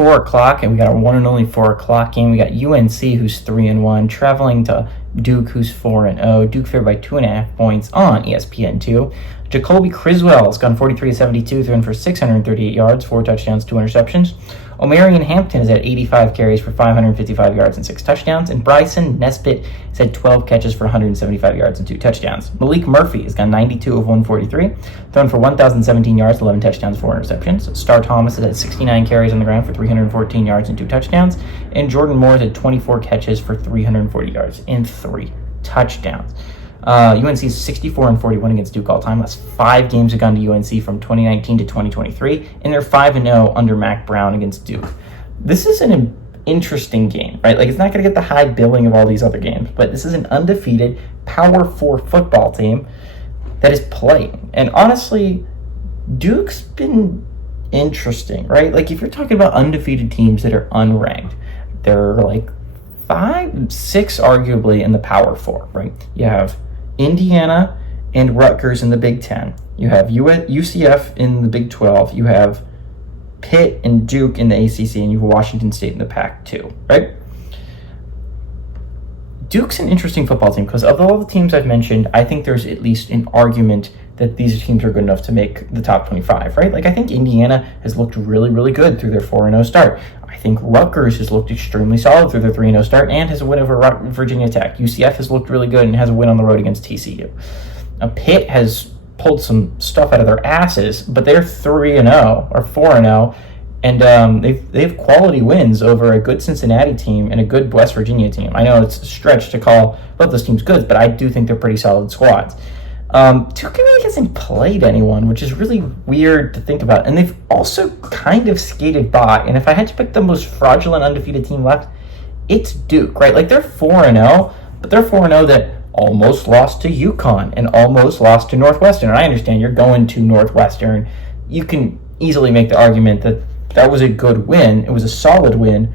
4 o'clock, and we got our one and only 4 o'clock game. We got UNC, who's 3-1, traveling to Duke, who's 4-0. Duke favored by 2.5 points on ESPN2. Jacoby Criswell's gone 43-72, thrown for 638 yards, 4 touchdowns, 2 interceptions. Omarion Hampton is at 85 carries for 555 yards and 6 touchdowns. And Bryson Nesbitt has had 12 catches for 175 yards and 2 touchdowns. Malik Murphy has gone 92 of 143, thrown for 1,017 yards, 11 touchdowns, 4 interceptions. Star Thomas has had 69 carries on the ground for 314 yards and 2 touchdowns. And Jordan Moore has had 24 catches for 340 yards and 3 touchdowns. UNC is 64-41 against Duke all time. Last 5 games have gone to UNC from 2019 to 2023, and they're 5-0 under Mac Brown against Duke. This is an interesting game, right? Like, it's not going to get the high billing of all these other games, but this is an undefeated Power 4 football team that is playing. And honestly, Duke's been interesting, right? Like, if you're talking about undefeated teams that are unranked, they're like 5, 6 arguably in the Power 4, right? You have Indiana and Rutgers in the Big 10. You have UCF in the Big 12. You have Pitt and Duke in the ACC, and you have Washington State in the Pac-2, right? Duke's an interesting football team because of all the teams I've mentioned, I think there's at least an argument that these teams are good enough to make the top 25, right? Like, I think Indiana has looked really, really good through their 4-0 start. I think Rutgers has looked extremely solid through their 3-0 start and has a win over Virginia Tech. UCF has looked really good and has a win on the road against TCU. Pitt has pulled some stuff out of their asses, but they're 3-0 or 4-0, and they have quality wins over a good Cincinnati team and a good West Virginia team. I know it's a stretch to call both those teams good, but I do think they're pretty solid squads. Duke really hasn't played anyone, which is really weird to think about. And they've also kind of skated by. And if I had to pick the most fraudulent undefeated team left, it's Duke, right? Like, they're 4-0, but they're 4-0 that almost lost to UConn and almost lost to Northwestern. And I understand you're going to Northwestern. You can easily make the argument that that was a good win. It was a solid win.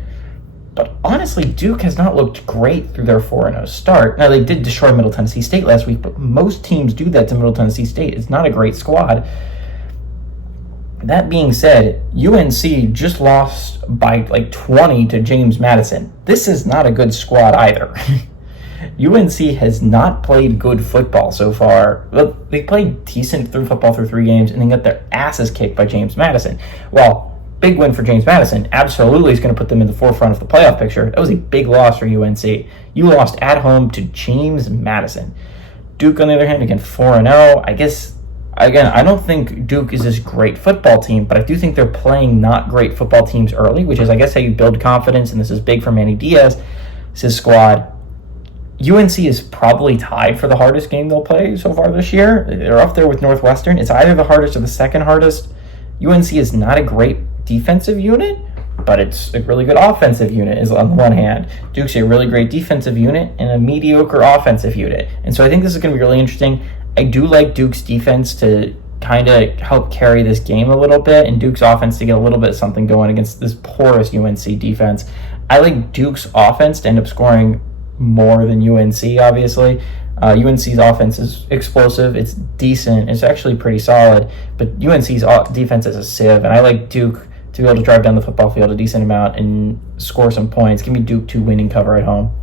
But honestly, Duke has not looked great through their 4-0 start. Now, they did destroy Middle Tennessee State last week, but most teams do that to Middle Tennessee State. It's not a great squad. That being said, UNC just lost by like 20 to James Madison. This is not a good squad either. UNC has not played good football so far. Well, they played decent football through 3 games and then got their asses kicked by James Madison. Well, big win for James Madison. Absolutely is going to put them in the forefront of the playoff picture. That was a big loss for UNC. You lost at home to James Madison. Duke, on the other hand, again, 4-0. I guess, again, I don't think Duke is this great football team, but I do think they're playing not great football teams early, which is, I guess, how you build confidence, and this is big for Manny Diaz, his squad. UNC is probably tied for the hardest game they'll play so far this year. They're up there with Northwestern. It's either the hardest or the second hardest. UNC is not a great defensive unit, but it's a really good offensive unit is on the one hand. Duke's a really great defensive unit and a mediocre offensive unit. And so I think this is going to be really interesting. I do like Duke's defense to kind of help carry this game a little bit, and Duke's offense to get a little bit of something going against this porous UNC defense. I like Duke's offense to end up scoring more than UNC, obviously. UNC's offense is explosive. It's decent. It's actually pretty solid. But UNC's defense is a sieve, and I like Duke to be able to drive down the football field a decent amount and score some points. Give me Duke to win and cover at home.